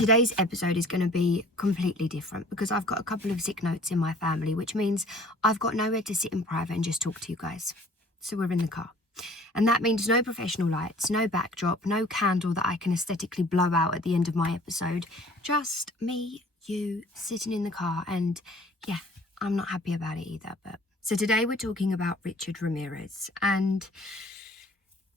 Today's episode is going to be completely different because I've got a couple of sick notes in my family, which means I've got nowhere to sit in private and just talk to you guys. So we're in the car. And that means no professional lights, no backdrop, no candle that I can aesthetically blow out at the end of my episode. Just me, you, sitting in the car. And yeah, I'm not happy about it either. So today we're talking about Richard Ramirez. And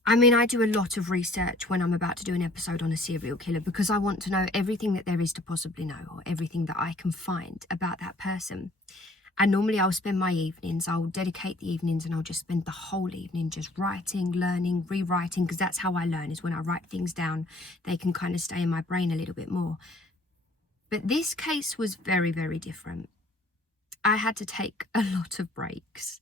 I mean, I do a lot of research when I'm about to do an episode on a serial killer because I want to know everything that there is to possibly know, or everything that I can find about that person. And normally I'll spend my evenings, I'll dedicate the evenings and I'll just spend the whole evening just writing, learning, rewriting, because that's how I learn, is when I write things down, they can kind of stay in my brain a little bit more. But this case was very, very different. I had to take a lot of breaks.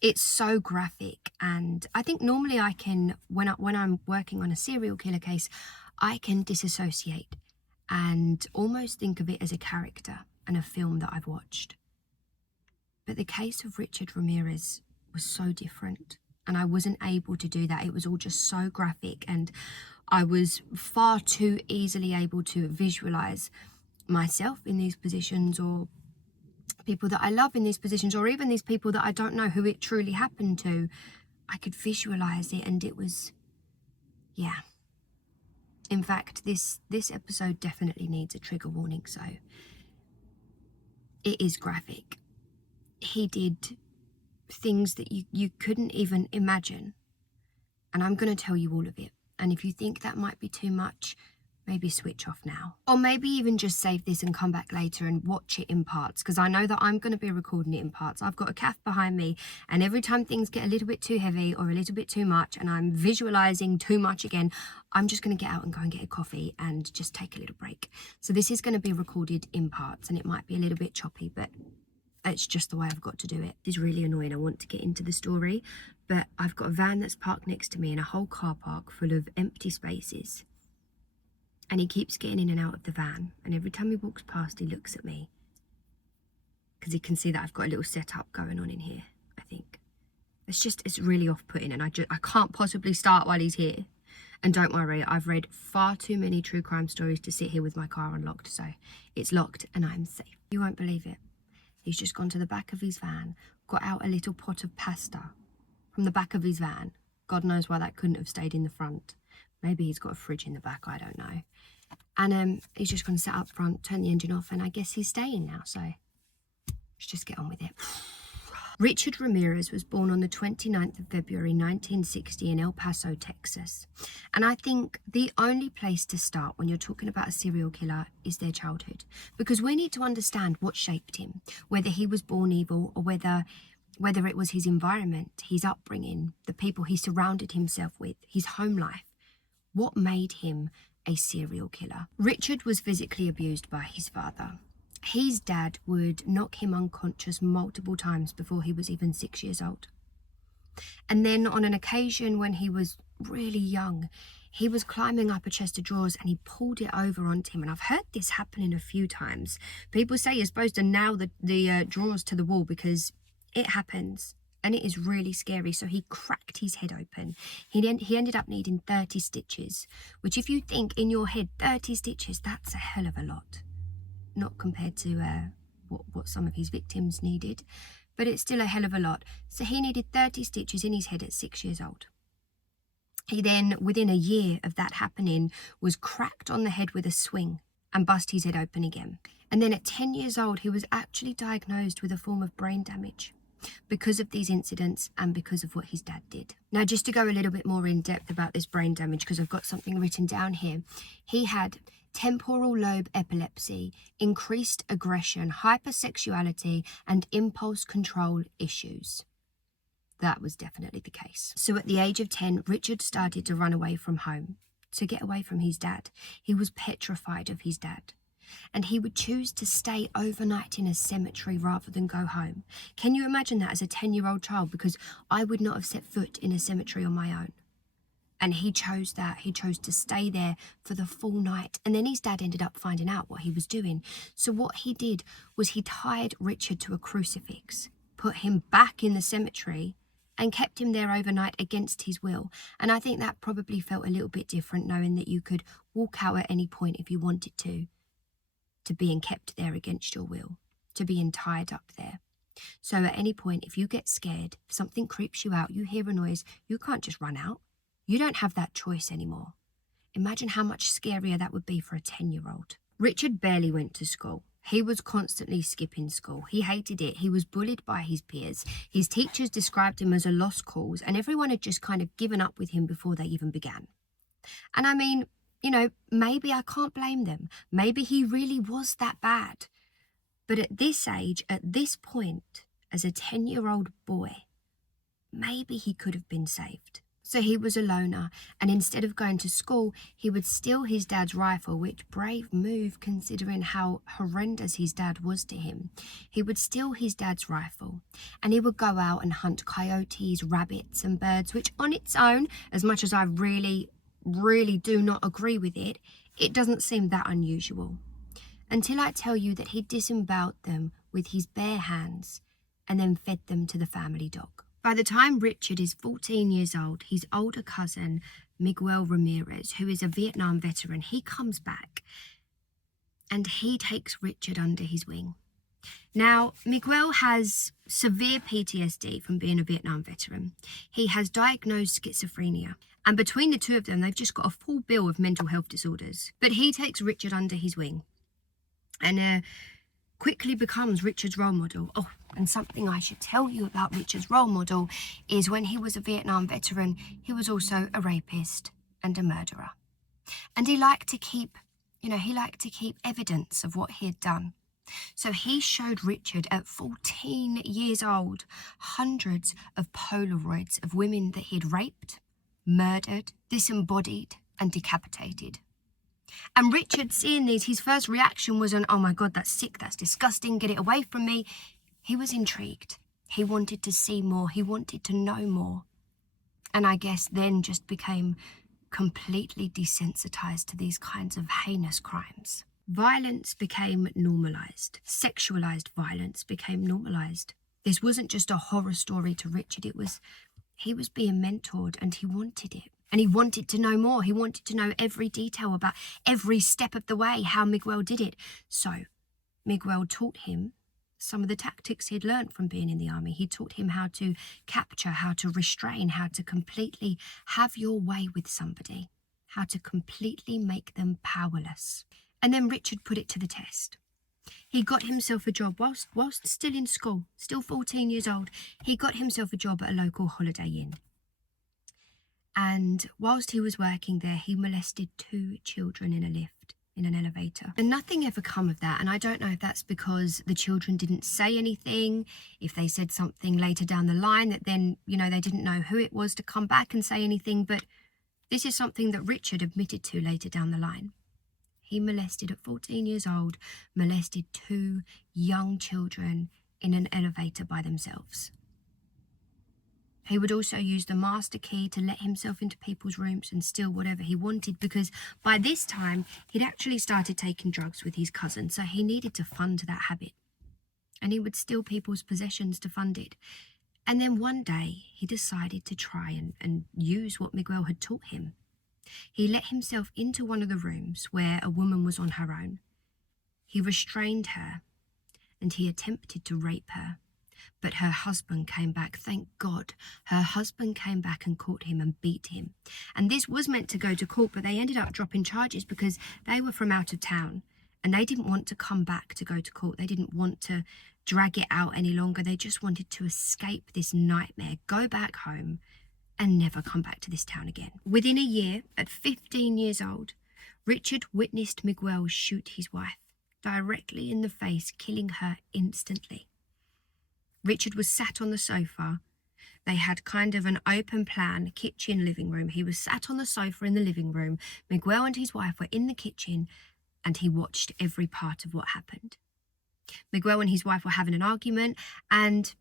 It's so graphic, and I think normally I can, when I'm working on a serial killer case, I can disassociate and almost think of it as a character and a film that I've watched. But the case of Richard Ramirez was so different, and I wasn't able to do that. It was all just so graphic, and I was far too easily able to visualize myself in these positions, or people that I love in these positions, or even these people that I don't know who it truly happened to. I could visualize it, and it was, yeah. In fact, this episode definitely needs a trigger warning, so it is graphic. He did things that you couldn't even imagine, and I'm going to tell you all of it. And if you think that might be too much, maybe switch off now, or maybe even just save this and come back later and watch it in parts, because I know that I'm going to be recording it in parts. I've got a calf behind me, and every time things get a little bit too heavy or a little bit too much and I'm visualizing too much again, I'm just going to get out and go and get a coffee and just take a little break. So this is going to be recorded in parts, and it might be a little bit choppy, but it's just the way I've got to do it. It's really annoying. I want to get into the story, but I've got a van that's parked next to me and a whole car park full of empty spaces. And he keeps getting in and out of the van. And every time he walks past, he looks at me, because he can see that I've got a little setup going on in here, I think. It's really off-putting, and I can't possibly start while he's here. And don't worry, I've read far too many true crime stories to sit here with my car unlocked, so it's locked and I'm safe. You won't believe it. He's just gone to the back of his van, got out a little pot of pasta from the back of his van. God knows why that couldn't have stayed in the front. Maybe he's got a fridge in the back, I don't know. And he's just going to sit up front, turn the engine off, and I guess he's staying now, so let's just get on with it. Richard Ramirez was born on the 29th of February 1960 in El Paso, Texas. And I think the only place to start when you're talking about a serial killer is their childhood, because we need to understand what shaped him, whether he was born evil or whether it was his environment, his upbringing, the people he surrounded himself with, his home life. What made him a serial killer? Richard was physically abused by his father. His dad would knock him unconscious multiple times before he was even 6 years old. And then on an occasion when he was really young, he was climbing up a chest of drawers and he pulled it over onto him. And I've heard this happening a few times. People say you're supposed to nail the drawers to the wall because it happens. And it is really scary. So he cracked his head open. He ended up needing 30 stitches, which if you think in your head, 30 stitches, that's a hell of a lot. Not compared to what some of his victims needed, but it's still a hell of a lot. So he needed 30 stitches in his head at 6 years old. He then, within a year of that happening, was cracked on the head with a swing and bust his head open again. And then at 10 years old, he was actually diagnosed with a form of brain damage because of these incidents and because of what his dad did. Now, just to go a little bit more in depth about this brain damage, because I've got something written down here, he had temporal lobe epilepsy, increased aggression, hypersexuality, and impulse control issues. That was definitely the case. So at the age of 10, Richard started to run away from home, to get away from his dad. He was petrified of his dad. And he would choose to stay overnight in a cemetery rather than go home. Can you imagine that as a 10-year-old child? Because I would not have set foot in a cemetery on my own. And he chose that. He chose to stay there for the full night. And then his dad ended up finding out what he was doing. So what he did was he tied Richard to a crucifix, put him back in the cemetery, and kept him there overnight against his will. And I think that probably felt a little bit different, knowing that you could walk out at any point if you wanted to being kept there against your will, to being tied up there. So at any point, if you get scared, if something creeps you out, you hear a noise, you can't just run out. You don't have that choice anymore. Imagine how much scarier that would be for a 10-year-old. Richard barely went to school. He was constantly skipping school. He hated it. He was bullied by his peers. His teachers described him as a lost cause, and everyone had just kind of given up with him before they even began. And I mean, you know, maybe I can't blame them. Maybe he really was that bad. But at this age, at this point, as a 10-year-old boy, maybe he could have been saved. So he was a loner, and instead of going to school, he would steal his dad's rifle, which brave move considering how horrendous his dad was to him. He would steal his dad's rifle, and he would go out and hunt coyotes, rabbits, and birds, which on its own, as much as I really do not agree with it, it doesn't seem that unusual. Until I tell you that he disemboweled them with his bare hands and then fed them to the family dog. By the time Richard is 14 years old, his older cousin, Miguel Ramirez, who is a Vietnam veteran, he comes back and he takes Richard under his wing. Now, Miguel has severe PTSD from being a Vietnam veteran. He has diagnosed schizophrenia, and between the two of them, they've just got a full bill of mental health disorders. But he takes Richard under his wing and quickly becomes Richard's role model. Oh, and something I should tell you about Richard's role model is when he was a Vietnam veteran, he was also a rapist and a murderer. And he liked to keep evidence of what he had done. So he showed Richard at 14 years old hundreds of Polaroids of women that he'd raped, murdered, disembodied, and decapitated. And Richard, seeing these, his first reaction was oh my God, that's sick, that's disgusting, get it away from me. He was intrigued. He wanted to see more. He wanted to know more. And I guess then just became completely desensitized to these kinds of heinous crimes. Violence became normalized. Sexualized violence became normalized. This wasn't just a horror story to Richard. He was being mentored, and he wanted it. And he wanted to know more. He wanted to know every detail about every step of the way, how Miguel did it. So Miguel taught him some of the tactics he'd learned from being in the army. He taught him how to capture, how to restrain, how to completely have your way with somebody, how to completely make them powerless. And then Richard put it to the test. He got himself a job whilst still in school, still 14 years old. He got himself a job at a local Holiday Inn. And whilst he was working there, he molested 2 children in a lift, in an elevator. And nothing ever come of that. And I don't know if that's because the children didn't say anything, if they said something later down the line that then, they didn't know who it was to come back and say anything. But this is something that Richard admitted to later down the line. He molested at 14 years old, molested 2 young children in an elevator by themselves. He would also use the master key to let himself into people's rooms and steal whatever he wanted, because by this time, he'd actually started taking drugs with his cousin, so he needed to fund that habit. And he would steal people's possessions to fund it. And then one day, he decided to try and use what Miguel had taught him. He let himself into one of the rooms where a woman was on her own. He restrained her, and he attempted to rape her. But her husband came back. Thank God. Her husband came back and caught him and beat him. And this was meant to go to court, but they ended up dropping charges because they were from out of town and they didn't want to come back to go to court. They didn't want to drag it out any longer. They just wanted to escape this nightmare, go back home and never come back to this town again. Within a year, at 15 years old, Richard witnessed Miguel shoot his wife directly in the face, killing her instantly. Richard was sat on the sofa. They had kind of an open plan, kitchen, living room. He was sat on the sofa in the living room. Miguel and his wife were in the kitchen, and he watched every part of what happened. Miguel and his wife were having an argument, and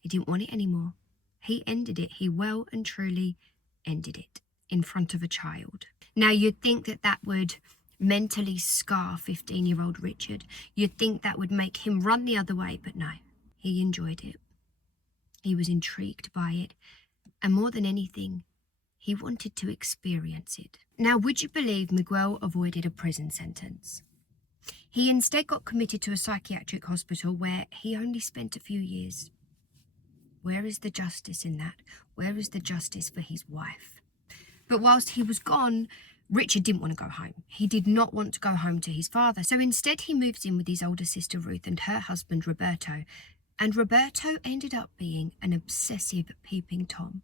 he didn't want it anymore. He ended it. He well and truly ended it in front of a child. Now, you'd think that would mentally scar 15-year-old Richard. You'd think that would make him run the other way, but no. He enjoyed it. He was intrigued by it, and more than anything, he wanted to experience it. Now, would you believe Miguel avoided a prison sentence? He instead got committed to a psychiatric hospital where he only spent a few years. Where is the justice in that? Where is the justice for his wife? But whilst he was gone, Richard didn't want to go home. He did not want to go home to his father. So instead he moves in with his older sister Ruth and her husband Roberto. And Roberto ended up being an obsessive peeping Tom.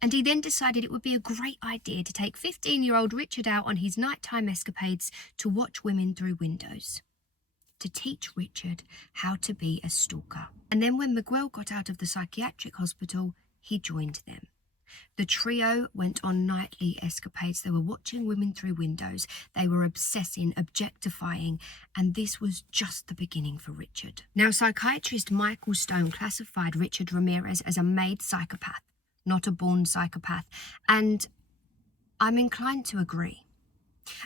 And he then decided it would be a great idea to take 15-year-old Richard out on his nighttime escapades to watch women through windows, to teach Richard how to be a stalker. And then when Miguel got out of the psychiatric hospital, he joined them. The trio went on nightly escapades. They were watching women through windows. They were obsessing, objectifying, and this was just the beginning for Richard. Now, psychiatrist Michael Stone classified Richard Ramirez as a made psychopath, not a born psychopath, and I'm inclined to agree.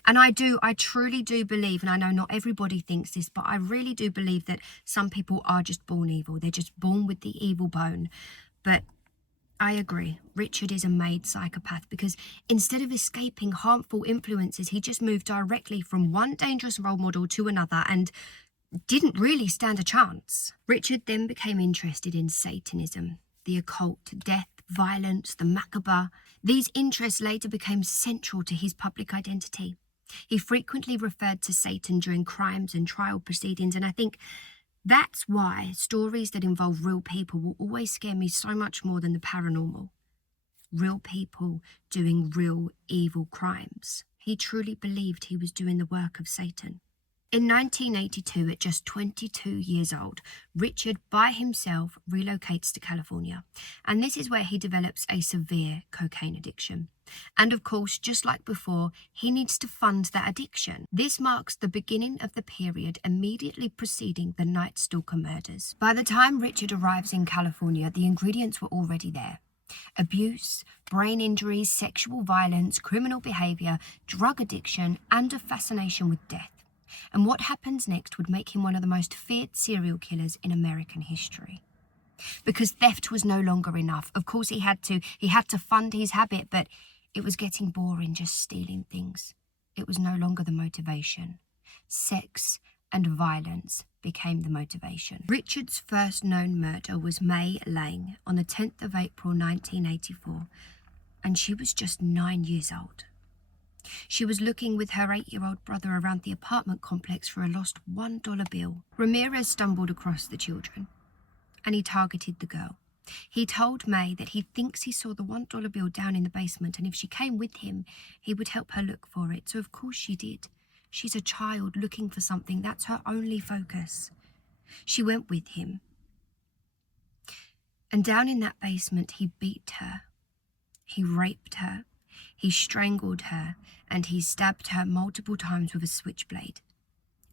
And I truly do believe, and I know not everybody thinks this, but I really do believe that some people are just born evil. They're just born with the evil bone. But I agree, Richard is a made psychopath because instead of escaping harmful influences, he just moved directly from one dangerous role model to another and didn't really stand a chance. Richard then became interested in Satanism, the occult, death, violence, the macabre. These interests later became central to his public identity. He frequently referred to Satan during crimes and trial proceedings, and I think that's why stories that involve real people will always scare me so much more than the paranormal. Real people doing real evil crimes. He truly believed he was doing the work of Satan. In 1982, at just 22 years old, Richard by himself relocates to California, and this is where he develops a severe cocaine addiction. And of course, just like before, he needs to fund that addiction. This marks the beginning of the period immediately preceding the Night Stalker murders. By the time Richard arrives in California, the ingredients were already there. Abuse, brain injuries, sexual violence, criminal behavior, drug addiction, and a fascination with death. And what happens next would make him one of the most feared serial killers in American history. Because theft was no longer enough. Of course, he had to fund his habit, but it was getting boring just stealing things. It was no longer the motivation. Sex and violence became the motivation. Richard's first known murder was May Lang on the 10th of April 1984, and she was just 9 years old. She was looking with her 8-year-old brother around the apartment complex for a lost $1 bill. Ramirez stumbled across the children, and he targeted the girl. He told May that he thinks he saw the $1 bill down in the basement, and if she came with him, he would help her look for it. So of course she did. She's a child looking for something. That's her only focus. She went with him. And down in that basement, he beat her. He raped her. He strangled her, and he stabbed her multiple times with a switchblade.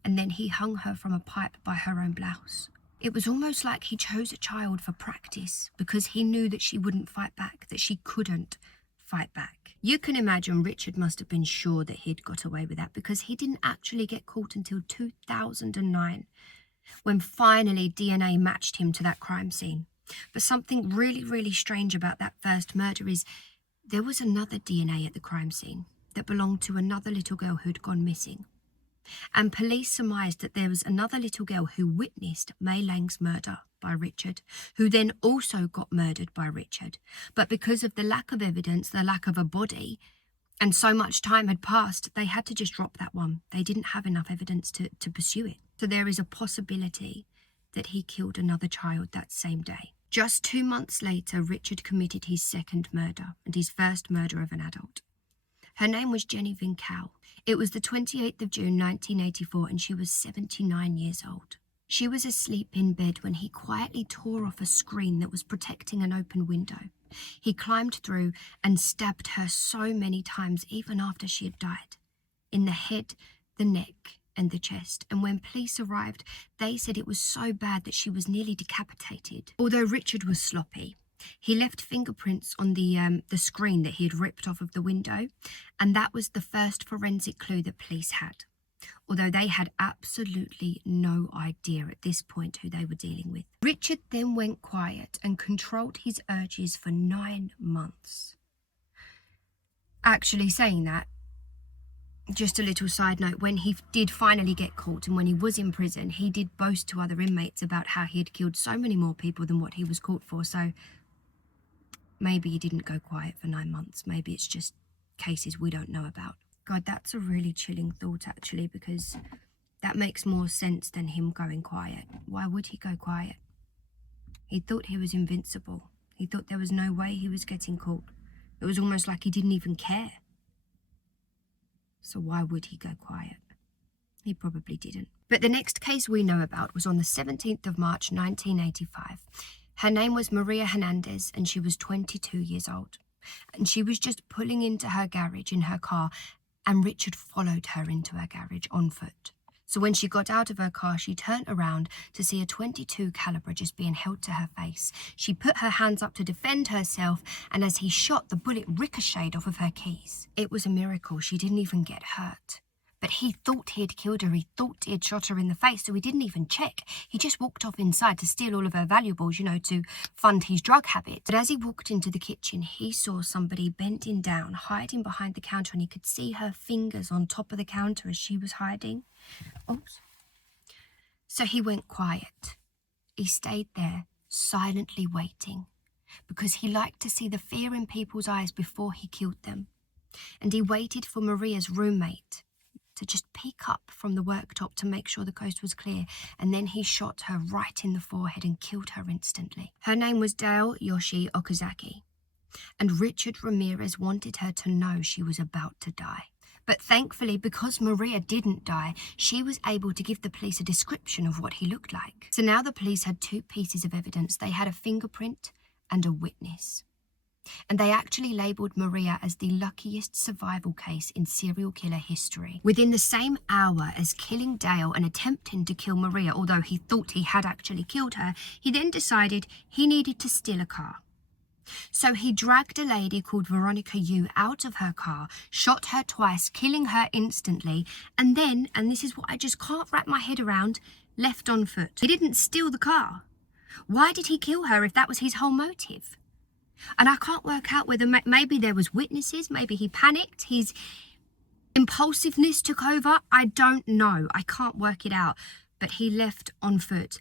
And then he hung her from a pipe by her own blouse. It was almost like he chose a child for practice because he knew that she wouldn't fight back, that she couldn't fight back. You can imagine Richard must have been sure that he'd got away with that because he didn't actually get caught until 2009, when finally DNA matched him to that crime scene. But something really, really strange about that first murder is there was another DNA at the crime scene that belonged to another little girl who'd gone missing. And police surmised that there was another little girl who witnessed May Lang's murder by Richard, who then also got murdered by Richard. But because of the lack of evidence, the lack of a body, and so much time had passed, they had to just drop that one. They didn't have enough evidence to pursue it. So there is a possibility that he killed another child that same day. Just 2 months later, Richard committed his second murder and his first murder of an adult. Her name was Jenny Vincal. It was the 28th of June 1984 and she was 79 years old. She was asleep in bed when he quietly tore off a screen that was protecting an open window. He climbed through and stabbed her so many times even after she had died. In the head, the neck, and the chest, and when police arrived, they said it was so bad that she was nearly decapitated. Although Richard was sloppy, he left fingerprints on the screen that he had ripped off of the window, and that was the first forensic clue that police had. although they had absolutely no idea at this point who they were dealing with. Richard then went quiet and controlled his urges for 9 months. Actually, saying that, just a little side note, when he did finally get caught and when he was in prison, he did boast to other inmates about how he had killed so many more people than what he was caught for. So maybe he didn't go quiet for 9 months. Maybe it's just cases we don't know about. God, that's a really chilling thought, actually, because that makes more sense than him going quiet. Why would he go quiet? He thought he was invincible. He thought there was no way he was getting caught. It was almost like he didn't even care. So why would he go quiet? He probably didn't. But the next case we know about was on the 17th of March, 1985. Her name was Maria Hernandez, and she was 22 years old. And she was just pulling into her garage in her car, and Richard followed her into her garage on foot. So when she got out of her car, she turned around to see a .22 caliber just being held to her face. She put her hands up to defend herself, and as he shot, the bullet ricocheted off of her keys. It was a miracle. She didn't even get hurt. But he thought he had killed her. He thought he had shot her in the face, so he didn't even check. He just walked off inside to steal all of her valuables, to fund his drug habit. But as he walked into the kitchen, he saw somebody bending down, hiding behind the counter, and he could see her fingers on top of the counter as she was hiding. Oops. So he went quiet. He stayed there, silently waiting, because he liked to see the fear in people's eyes before he killed them. And he waited for Maria's roommate to just peek up from the worktop to make sure the coast was clear, and then he shot her right in the forehead and killed her instantly. Her name was Dale Yoshi Okazaki, and Richard Ramirez wanted her to know she was about to die. But thankfully, because Maria didn't die, she was able to give the police a description of what he looked like. So now the police had 2 pieces of evidence. They had a fingerprint and a witness. And they actually labelled Maria as the luckiest survival case in serial killer history. Within the same hour as killing Dale and attempting to kill Maria, although he thought he had actually killed her, he then decided he needed to steal a car. So he dragged a lady called Veronica Yu out of her car, shot her twice, killing her instantly, and then, and this is what I just can't wrap my head around, left on foot. He didn't steal the car. Why did he kill her if that was his whole motive? And I can't work out whether maybe there was witnesses, maybe he panicked, his impulsiveness took over. I don't know. I can't work it out. But he left on foot.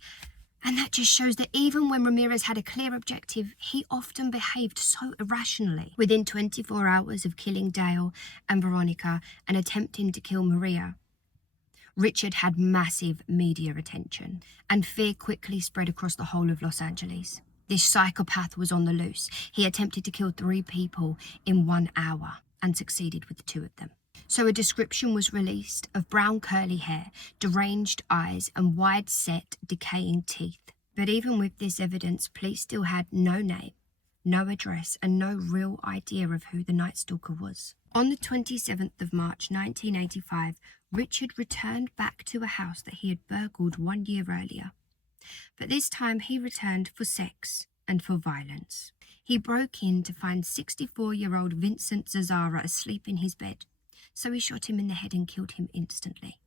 And that just shows that even when Ramirez had a clear objective, he often behaved so irrationally. Within 24 hours of killing Dale and Veronica and attempting to kill Maria, Richard had massive media attention, and fear quickly spread across the whole of Los Angeles. This psychopath was on the loose. He attempted to kill 3 people in 1 hour and succeeded with 2 of them. So a description was released of brown curly hair, deranged eyes, and wide-set, decaying teeth. But even with this evidence, police still had no name, no address, and no real idea of who the Night Stalker was. On the 27th of March, 1985, Richard returned back to a house that he had burgled 1 year earlier. But this time he returned for sex and for violence. He broke in to find 64-year-old Vincent Zazzara asleep in his bed, so he shot him in the head and killed him instantly.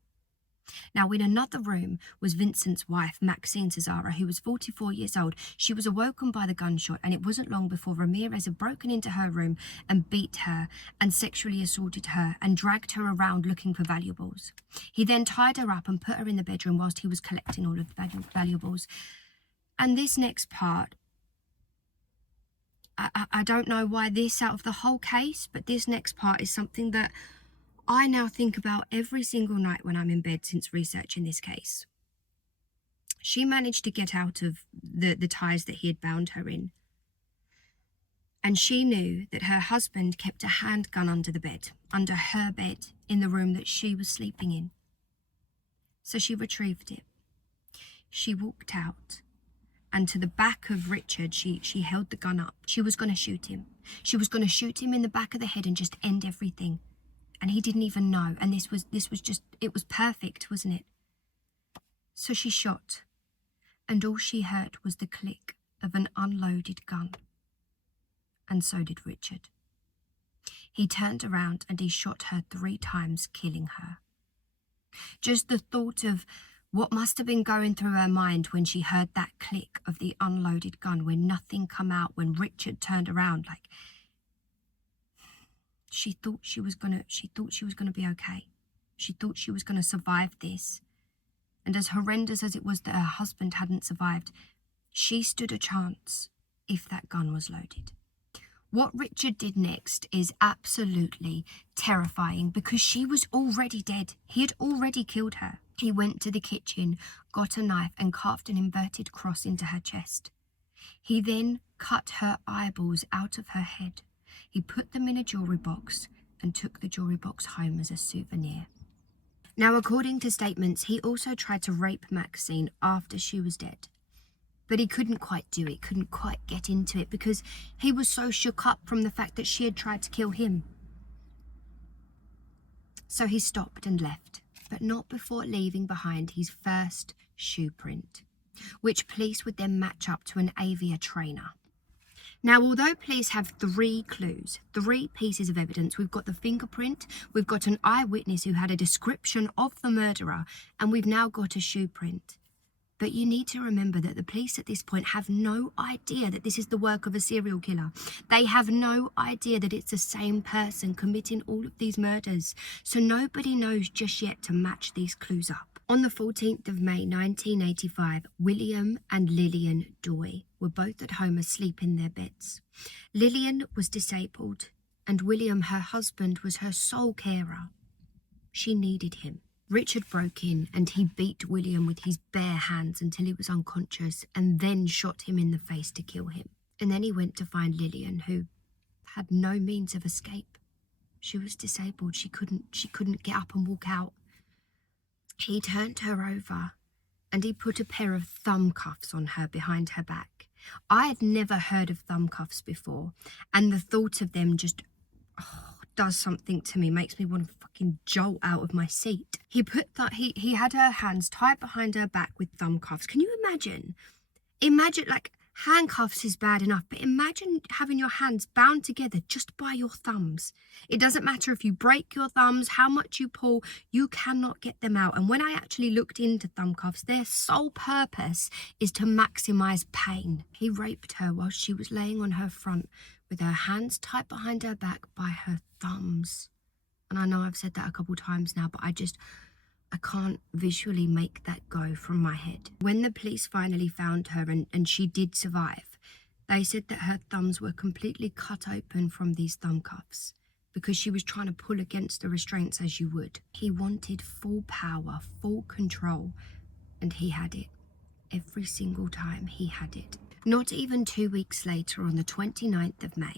Now, in another room was Vincent's wife, Maxine Zazzara, who was 44 years old. She was awoken by the gunshot, and it wasn't long before Ramirez had broken into her room and beat her and sexually assaulted her and dragged her around looking for valuables. He then tied her up and put her in the bedroom whilst he was collecting all of the valuables. And this next part, I don't know why this out of the whole case, but this next part is something that I now think about every single night when I'm in bed since researching this case. She managed to get out of the ties that he had bound her in. And she knew that her husband kept a handgun under the bed, under her bed, in the room that she was sleeping in. So she retrieved it. She walked out, and to the back of Richard, she held the gun up. She was going to shoot him. She was going to shoot him in the back of the head and just end everything. And he didn't even know. And this was just, it was perfect, wasn't it? So she shot. And all she heard was the click of an unloaded gun. And so did Richard. He turned around and he shot her 3 times, killing her. Just the thought of what must have been going through her mind when she heard that click of the unloaded gun, when nothing come out, when Richard turned around, like, she thought she was gonna be okay. She thought she was gonna survive this. And as horrendous as it was that her husband hadn't survived, she stood a chance if that gun was loaded. What Richard did next is absolutely terrifying because she was already dead. He had already killed her. He went to the kitchen, got a knife and carved an inverted cross into her chest. He then cut her eyeballs out of her head. He put them in a jewelry box and took the jewelry box home as a souvenir. Now, according to statements, he also tried to rape Maxine after she was dead. But he couldn't quite do it, couldn't quite get into it because he was so shook up from the fact that she had tried to kill him. So he stopped and left, but not before leaving behind his first shoe print, which police would then match up to an Avia trainer. Now, although police have 3 clues, 3 pieces of evidence, we've got the fingerprint, we've got an eyewitness who had a description of the murderer, and we've now got a shoe print. But you need to remember that the police at this point have no idea that this is the work of a serial killer. They have no idea that it's the same person committing all of these murders. So nobody knows just yet to match these clues up. On the 14th of May 1985, William and Lillian Doy were both at home asleep in their beds. Lillian was disabled, and William, her husband, was her sole carer. She needed him. Richard broke in and he beat William with his bare hands until he was unconscious and then shot him in the face to kill him. And then he went to find Lillian, who had no means of escape. She was disabled. She couldn't get up and walk out. He turned her over and he put a pair of thumb cuffs on her behind her back. I had never heard of thumb cuffs before, and the thought of them just does something to me, makes me want to fucking jolt out of my seat. He had her hands tied behind her back with thumb cuffs. Can you imagine? Imagine, like, handcuffs is bad enough, but imagine having your hands bound together just by your thumbs. It doesn't matter if you break your thumbs, how much you pull, you cannot get them out. And when I actually looked into thumb cuffs, their sole purpose is to maximize pain. He raped her while she was laying on her front with her hands tied behind her back by her thumbs. And I know I've said that a couple times now, but I can't visually make that go from my head. When the police finally found her and she did survive, they said that her thumbs were completely cut open from these thumb cuffs because she was trying to pull against the restraints as you would. He wanted full power, full control, and he had it. Every single time he had it. Not even 2 weeks later, on the 29th of May,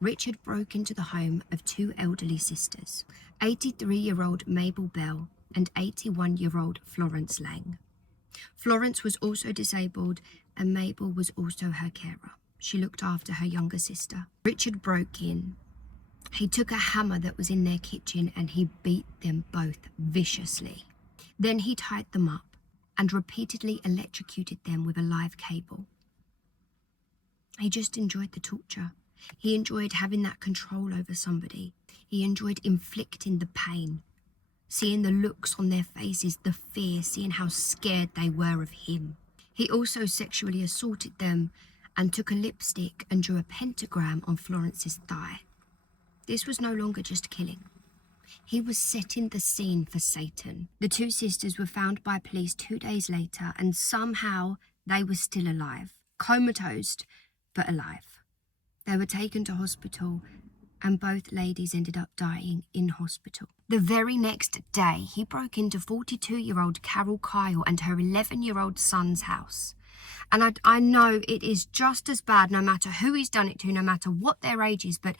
Richard broke into the home of 2 elderly sisters, 83-year-old Mabel Bell and 81-year-old Florence Lang. Florence was also disabled and Mabel was also her carer. She looked after her younger sister. Richard broke in. He took a hammer that was in their kitchen and he beat them both viciously. Then he tied them up and repeatedly electrocuted them with a live cable. He just enjoyed the torture. He enjoyed having that control over somebody. He enjoyed inflicting the pain, seeing the looks on their faces, the fear, seeing how scared they were of him. He also sexually assaulted them and took a lipstick and drew a pentagram on Florence's thigh. This was no longer just killing. He was setting the scene for Satan. The 2 sisters were found by police 2 days later, and somehow they were still alive, comatose, but alive. They were taken to hospital, and both ladies ended up dying in hospital. The very next day, he broke into 42-year-old Carol Kyle and her 11-year-old son's house. And I know it is just as bad no matter who he's done it to, no matter what their age is, but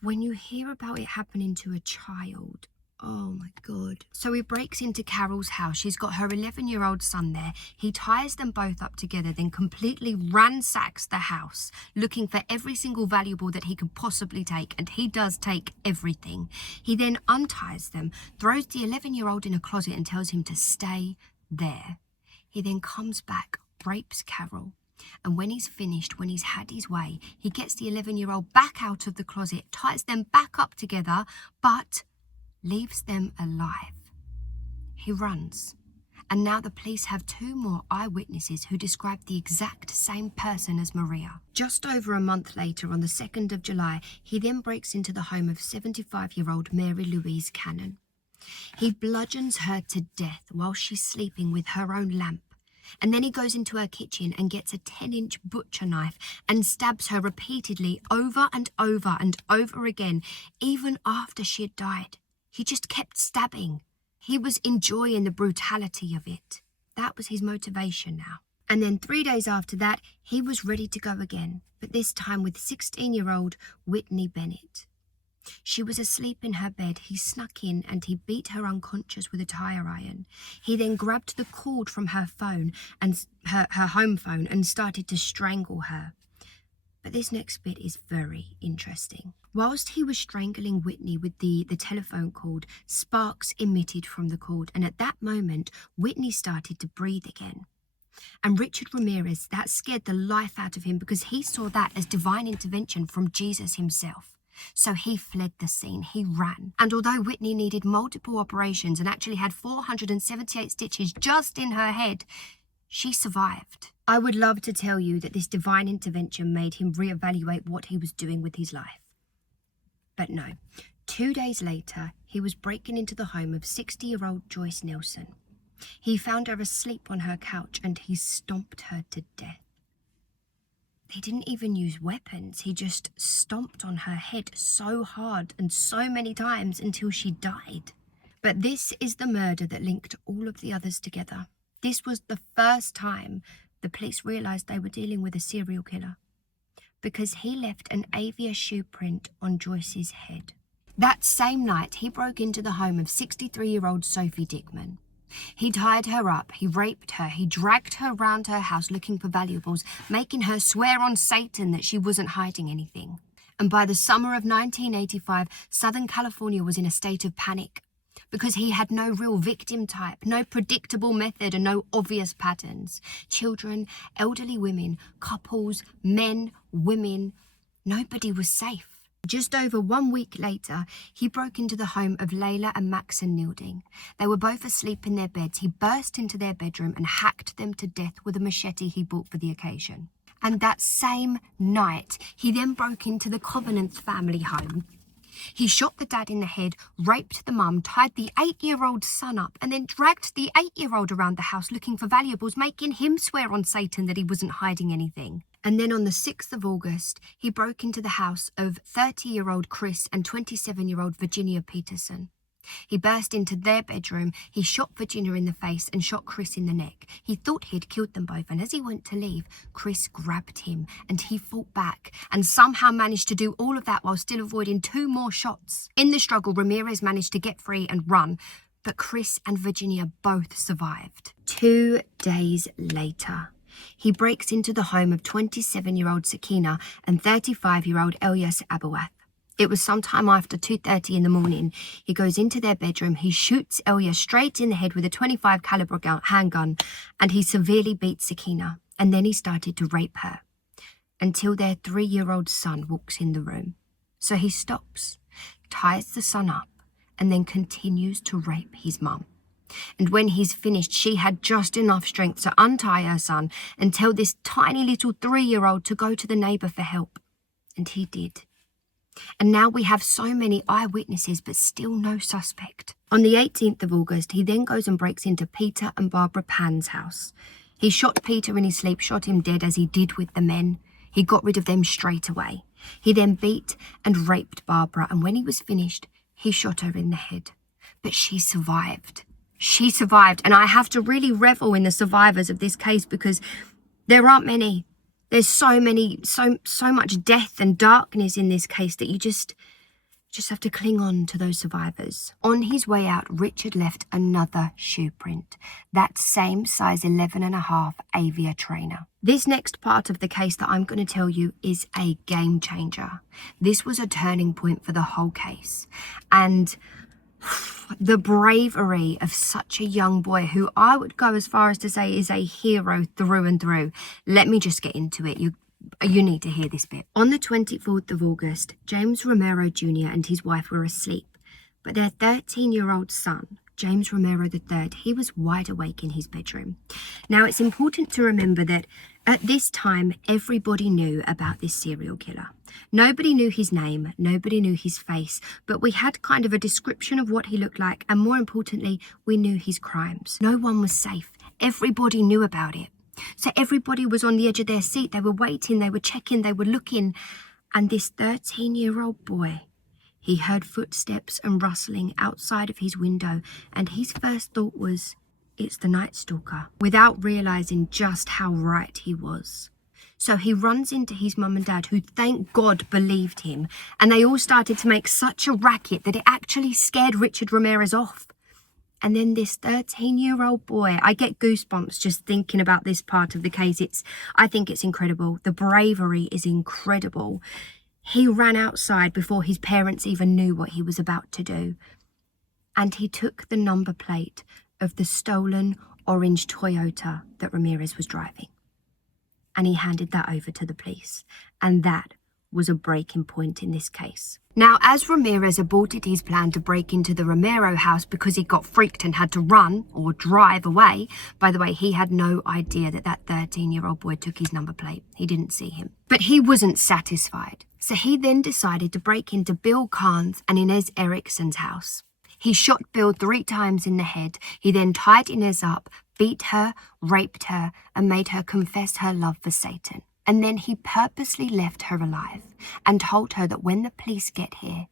when you hear about it happening to a child, oh my God. So he breaks into Carol's house. She's got her 11-year-old son there. He ties them both up together, then completely ransacks the house, looking for every single valuable that he could possibly take, and he does take everything. He then unties them, throws the 11-year-old in a closet and tells him to stay there. He then comes back, rapes Carol, and when he's finished, when he's had his way, he gets the 11-year-old back out of the closet, ties them back up together, but leaves them alive. he runs. And now the police have 2 more eyewitnesses who describe the exact same person as Maria. Just over a month later, on the 2nd of July, he then breaks into the home of 75-year-old Mary Louise Cannon. He bludgeons her to death while she's sleeping with her own lamp. And then he goes into her kitchen and gets a 10-inch butcher knife and stabs her repeatedly over and over and over again, even after she had died. He just kept stabbing. He was enjoying the brutality of it. That was his motivation now. And then 3 days after that, he was ready to go again, but this time with 16-year-old Whitney Bennett. She was asleep in her bed. He snuck in and he beat her unconscious with a tire iron. He then grabbed the cord from her phone and her home phone and started to strangle her. But this next bit is very interesting. Whilst he was strangling Whitney with the telephone cord, sparks emitted from the cord, and at that moment, Whitney started to breathe again. And Richard Ramirez, that scared the life out of him because he saw that as divine intervention from Jesus himself. So he fled the scene, he ran. And although Whitney needed multiple operations and actually had 478 stitches just in her head, she survived. I would love to tell you that this divine intervention made him reevaluate what he was doing with his life. But no. 2 days later, he was breaking into the home of 60-year-old Joyce Nelson. He found her asleep on her couch and he stomped her to death. He didn't even use weapons. He just stomped on her head so hard and so many times until she died. But this is the murder that linked all of the others together. This was the first time the police realised they were dealing with a serial killer, because he left an avia shoe print on Joyce's head. That same night, he broke into the home of 63-year-old Sophie Dickman. He tied her up, he raped her, he dragged her round her house looking for valuables, making her swear on Satan that she wasn't hiding anything. And by the summer of 1985, Southern California was in a state of panic, because he had no real victim type, no predictable method, and no obvious patterns. Children, elderly women, couples, men, women, nobody was safe. Just over 1 week later, he broke into the home of Layla and Maxon Nilding. They were both asleep in their beds. He burst into their bedroom and hacked them to death with a machete he bought for the occasion. And that same night, he then broke into the Covenant family home. He shot the dad in the head, raped the mum, tied the 8-year-old son up, and then dragged the 8-year-old around the house looking for valuables, making him swear on Satan that he wasn't hiding anything. And then on the 6th of August, he broke into the house of 30-year-old Chris and 27-year-old Virginia Peterson. He burst into their bedroom, he shot Virginia in the face and shot Chris in the neck. He thought he'd killed them both, and as he went to leave, Chris grabbed him and he fought back and somehow managed to do all of that while still avoiding 2 more shots. In the struggle, Ramirez managed to get free and run, but Chris and Virginia both survived. 2 days later, he breaks into the home of 27-year-old Sakina and 35-year-old Elias Abawath. It was sometime after 2:30 in the morning. He goes into their bedroom, he shoots Elias straight in the head with a .25 caliber handgun, and he severely beats Sakina. And then he started to rape her, until their 3-year-old son walks in the room. So he stops, ties the son up, and then continues to rape his mum. And when he's finished, she had just enough strength to untie her son and tell this tiny little 3-year-old to go to the neighbour for help. And he did. And now we have so many eyewitnesses, but still no suspect. On the 18th of August, he then goes and breaks into Peter and Barbara Pan's house. He shot Peter in his sleep, shot him dead as he did with the men. He got rid of them straight away. He then beat and raped Barbara, and when he was finished, he shot her in the head. But she survived. She survived, and I have to really revel in the survivors of this case because there aren't many. There's so much death and darkness in this case that you just have to cling on to those survivors. On his way out, Richard left another shoe print, that same size 11.5 Avia trainer. This next part of the case that I'm going to tell you is a game changer. This was a turning point for the whole case. And the bravery of such a young boy, who I would go as far as to say is a hero through and through. Let me just get into it. You need to hear this bit. On the 24th of August, James Romero Jr. and his wife were asleep But their 13-year-old son, James Romero III, he was wide awake in his bedroom. Now, it's important to remember that at this time, everybody knew about this serial killer. Nobody knew his name, nobody knew his face, but we had kind of a description of what he looked like, and more importantly, we knew his crimes. No one was safe. Everybody knew about it. So everybody was on the edge of their seat. They were waiting, they were checking, they were looking. And this 13-year-old boy, he heard footsteps and rustling outside of his window, and his first thought was, it's the Night Stalker, without realizing just how right he was. So he runs into his mum and dad, who thank God believed him, and they all started to make such a racket that it actually scared Richard Ramirez off. And then this 13-year-old boy, I get goosebumps just thinking about this part of the case. I think it's incredible. The bravery is incredible. He ran outside before his parents even knew what he was about to do. And he took the number plate of the stolen orange Toyota that Ramirez was driving. And he handed that over to the police. And that was a breaking point in this case. Now, as Ramirez aborted his plan to break into the Romero house because he got freaked and had to run or drive away, by the way, he had no idea that that 13-year-old boy took his number plate. He didn't see him. But he wasn't satisfied. So he then decided to break into Bill Kahn's and Inez Erickson's house. He shot Bill 3 times in the head. He then tied Inez up, beat her, raped her, and made her confess her love for Satan. And then he purposely left her alive and told her that when the police get here,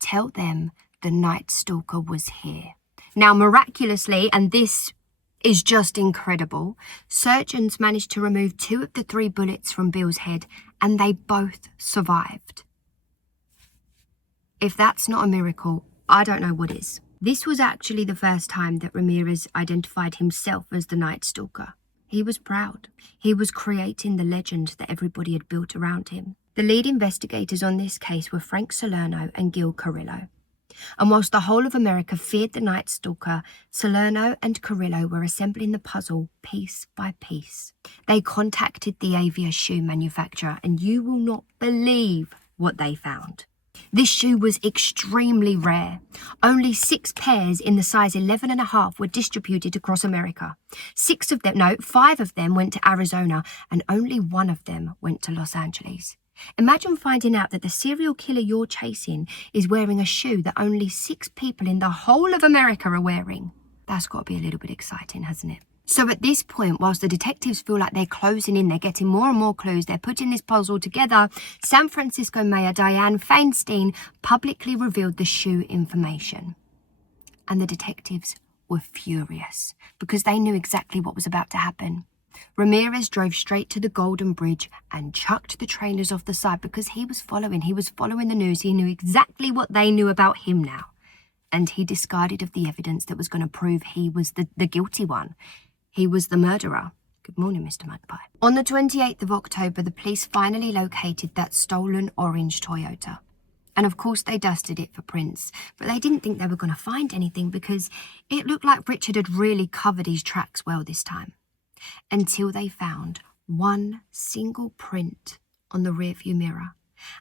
tell them the Night Stalker was here. Now, miraculously, and this is just incredible, surgeons managed to remove 2 of the 3 bullets from Bill's head, and they both survived. If that's not a miracle, I don't know what is. This was actually the first time that Ramirez identified himself as the Night Stalker. He was proud. He was creating the legend that everybody had built around him. The lead investigators on this case were Frank Salerno and Gil Carrillo. And whilst the whole of America feared the Night Stalker, Salerno and Carrillo were assembling the puzzle piece by piece. They contacted the Avia shoe manufacturer, and you will not believe what they found. This shoe was extremely rare. Only 6 pairs in the size 11.5 were distributed across America. 5 of them went to Arizona, and only 1 of them went to Los Angeles. Imagine finding out that the serial killer you're chasing is wearing a shoe that only 6 people in the whole of America are wearing. That's got to be a little bit exciting, hasn't it? So at this point, whilst the detectives feel like they're closing in, they're getting more and more clues, they're putting this puzzle together, San Francisco Mayor Dianne Feinstein publicly revealed the shoe information. And the detectives were furious because they knew exactly what was about to happen. Ramirez drove straight to the Golden Bridge and chucked the trailers off the side because he was following the news. He knew exactly what they knew about him now. And he discarded of the evidence that was going to prove he was the guilty one. He was the murderer. Good morning, Mr. Magpie. On the 28th of October, the police finally located that stolen orange Toyota. And of course, they dusted it for prints, but they didn't think they were going to find anything because it looked like Richard had really covered his tracks well this time. Until they found 1 single print on the rearview mirror.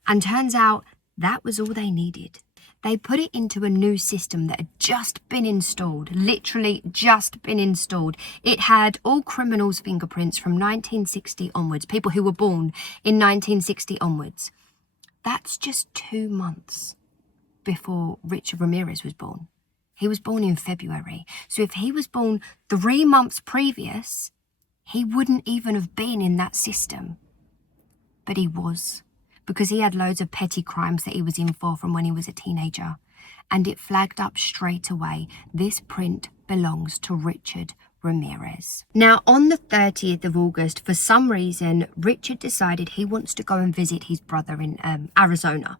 And turns out that was all they needed. They put it into a new system that had just been installed, literally just been installed. It had all criminals' fingerprints from 1960 onwards, people who were born in 1960 onwards. That's just 2 months before Richard Ramirez was born. He was born in February. So if he was born 3 months previous, he wouldn't even have been in that system. But he was. Because he had loads of petty crimes that he was in for from when he was a teenager. And it flagged up straight away, this print belongs to Richard Ramirez. Now, on the 30th of August, for some reason, Richard decided he wants to go and visit his brother in Arizona.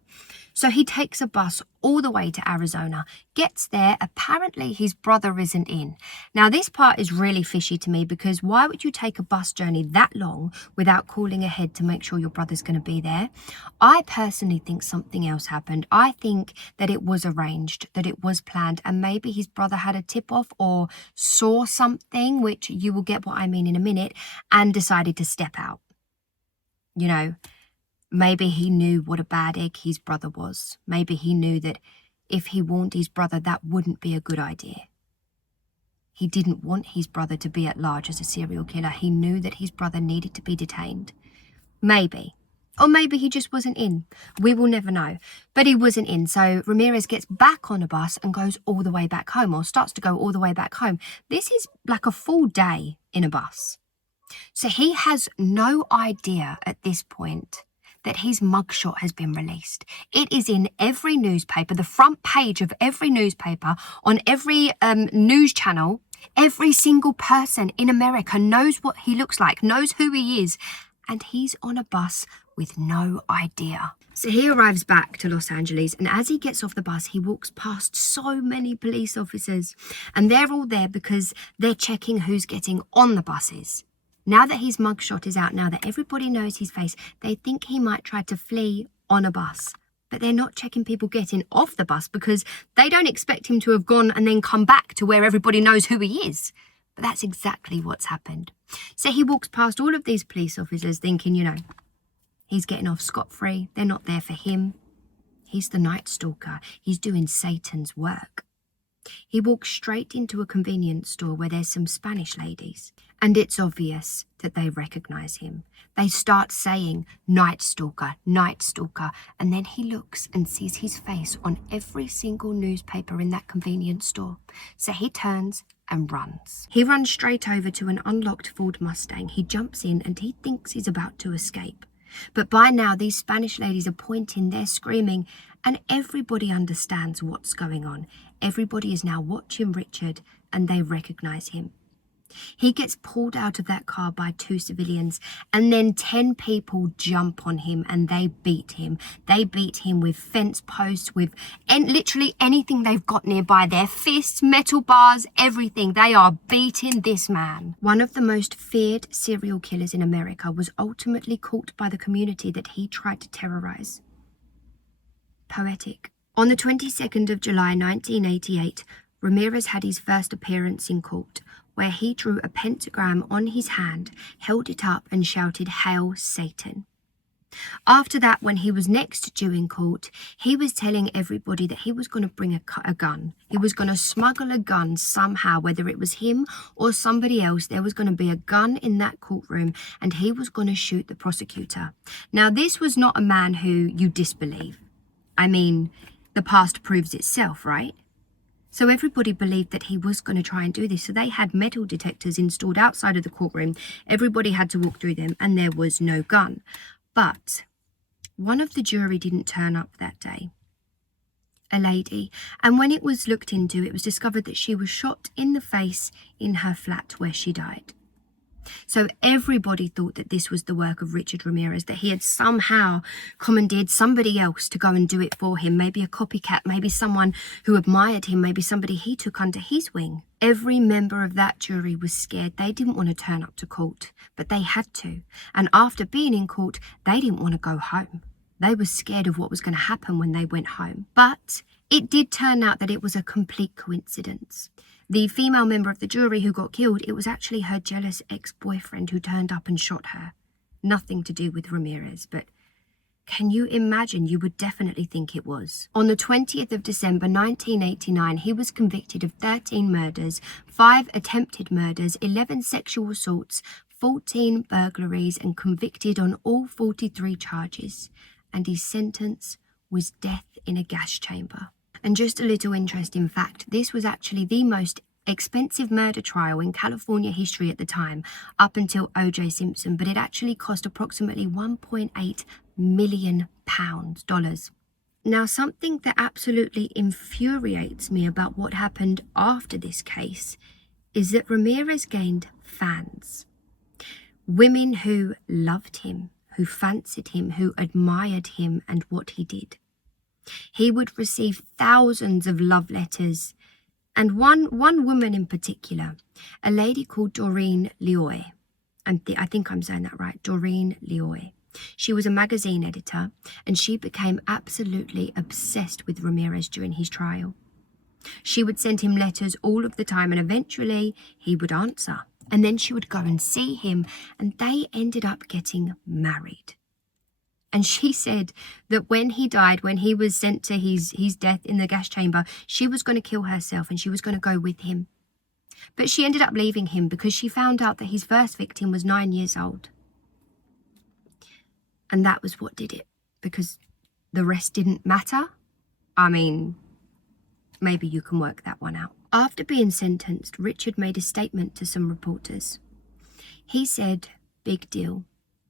So he takes a bus all the way to Arizona, gets there, apparently his brother isn't in. Now this part is really fishy to me because why would you take a bus journey that long without calling ahead to make sure your brother's going to be there? I personally think something else happened. I think that it was arranged, that it was planned, and maybe his brother had a tip-off or saw something, which you will get what I mean in a minute, and decided to step out. You know, maybe he knew what a bad egg his brother was. Maybe he knew that if he warned his brother that wouldn't be a good idea. He didn't want his brother to be at large as a serial killer. He knew that his brother needed to be detained. Maybe. Or maybe he just wasn't in. We will never know. But he wasn't in, so Ramirez gets back on a bus and goes all the way back home, or starts to go all the way back home. This is like a full day in a bus. So he has no idea at this point that his mugshot has been released. It is in every newspaper, the front page of every newspaper, on every news channel. Every single person in America knows what he looks like, knows who he is, and he's on a bus with no idea. So he arrives back to Los Angeles, and as he gets off the bus, he walks past so many police officers, and they're all there because they're checking who's getting on the buses. Now that his mugshot is out, now that everybody knows his face, they think he might try to flee on a bus. But they're not checking people getting off the bus because they don't expect him to have gone and then come back to where everybody knows who he is. But that's exactly what's happened. So he walks past all of these police officers thinking, he's getting off scot-free. They're not there for him. He's the Night Stalker. He's doing Satan's work. He walks straight into a convenience store where there's some Spanish ladies, and it's obvious that they recognize him. They start saying, Night Stalker, Night Stalker, and then he looks and sees his face on every single newspaper in that convenience store. So he turns and runs. He runs straight over to an unlocked Ford Mustang. He jumps in and he thinks he's about to escape. But by now, these Spanish ladies are pointing, they're screaming, and everybody understands what's going on. Everybody is now watching Richard, and they recognize him. He gets pulled out of that car by 2 civilians, and then 10 people jump on him and they beat him. They beat him with fence posts, with literally anything they've got nearby. Their fists, metal bars, everything. They are beating this man. One of the most feared serial killers in America was ultimately caught by the community that he tried to terrorize. Poetic. On the 22nd of July 1988, Ramirez had his first appearance in court, where he drew a pentagram on his hand, held it up and shouted, "Hail Satan." After that, when he was next due in court, he was telling everybody that he was going to bring a gun. He was going to smuggle a gun somehow, whether it was him or somebody else. There was going to be a gun in that courtroom, and he was going to shoot the prosecutor. Now, this was not a man who you disbelieve. I mean, the past proves itself, right? So everybody believed that he was going to try and do this. So they had metal detectors installed outside of the courtroom. Everybody had to walk through them, and there was no gun. But one of the jury didn't turn up that day. A lady. And when it was looked into, it was discovered that she was shot in the face in her flat where she died. So everybody thought that this was the work of Richard Ramirez, that he had somehow commandeered somebody else to go and do it for him, maybe a copycat, maybe someone who admired him, maybe somebody he took under his wing. Every member of that jury was scared. They didn't want to turn up to court, but they had to. And after being in court, they didn't want to go home. They were scared of what was going to happen when they went home. But it did turn out that it was a complete coincidence. The female member of the jury who got killed, it was actually her jealous ex-boyfriend who turned up and shot her. Nothing to do with Ramirez, but can you imagine? You would definitely think it was. On the 20th of December 1989, he was convicted of 13 murders, 5 attempted murders, 11 sexual assaults, 14 burglaries, and convicted on all 43 charges. And his sentence was death in a gas chamber. And just a little interesting fact, this was actually the most expensive murder trial in California history at the time, up until O.J. Simpson, but it actually cost approximately $1.8 million. Now, something that absolutely infuriates me about what happened after this case is that Ramirez gained fans. Women who loved him, who fancied him, who admired him and what he did. He would receive thousands of love letters, and one woman in particular, a lady called Doreen Leoy, and I think I'm saying that right, Doreen Leoy. She was a magazine editor, and she became absolutely obsessed with Ramirez during his trial. She would send him letters all of the time, and eventually he would answer, and then she would go and see him, and they ended up getting married. And she said that when he died, when he was sent to his death in the gas chamber, she was going to kill herself and she was going to go with him. But she ended up leaving him because she found out that his first victim was 9 years old. And that was what did it, because the rest didn't matter. I mean, maybe you can work that one out. After being sentenced, Richard made a statement to some reporters. He said, "Big deal.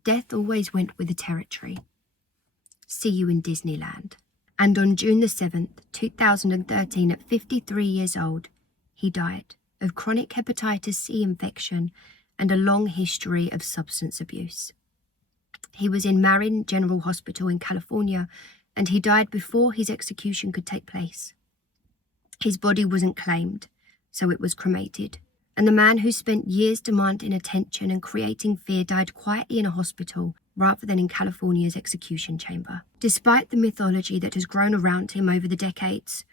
Death always went with the territory. See you in Disneyland." And on June the 7th, 2013, at 53 years old, he died of chronic hepatitis C infection and a long history of substance abuse. He was in Marin General Hospital in California, and he died before his execution could take place. His body wasn't claimed, so it was cremated. And the man who spent years demanding attention and creating fear died quietly in a hospital rather than in California's execution chamber. Despite the mythology that has grown around him over the decades,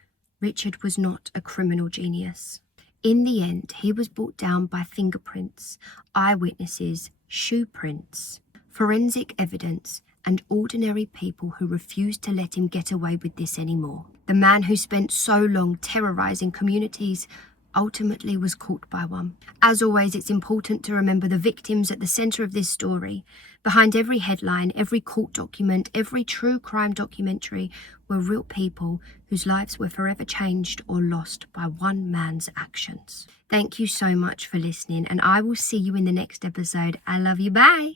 Richard was not a criminal genius. In the end, he was brought down by fingerprints, eyewitnesses, shoe prints, forensic evidence, and ordinary people who refused to let him get away with this anymore. The man who spent so long terrorizing communities ultimately was caught by one. As always, it's important to remember the victims at the center of this story. Behind every headline, every court document, every true crime documentary were real people whose lives were forever changed or lost by one man's actions. Thank you so much for listening, and I will see you in the next episode. I love you. Bye.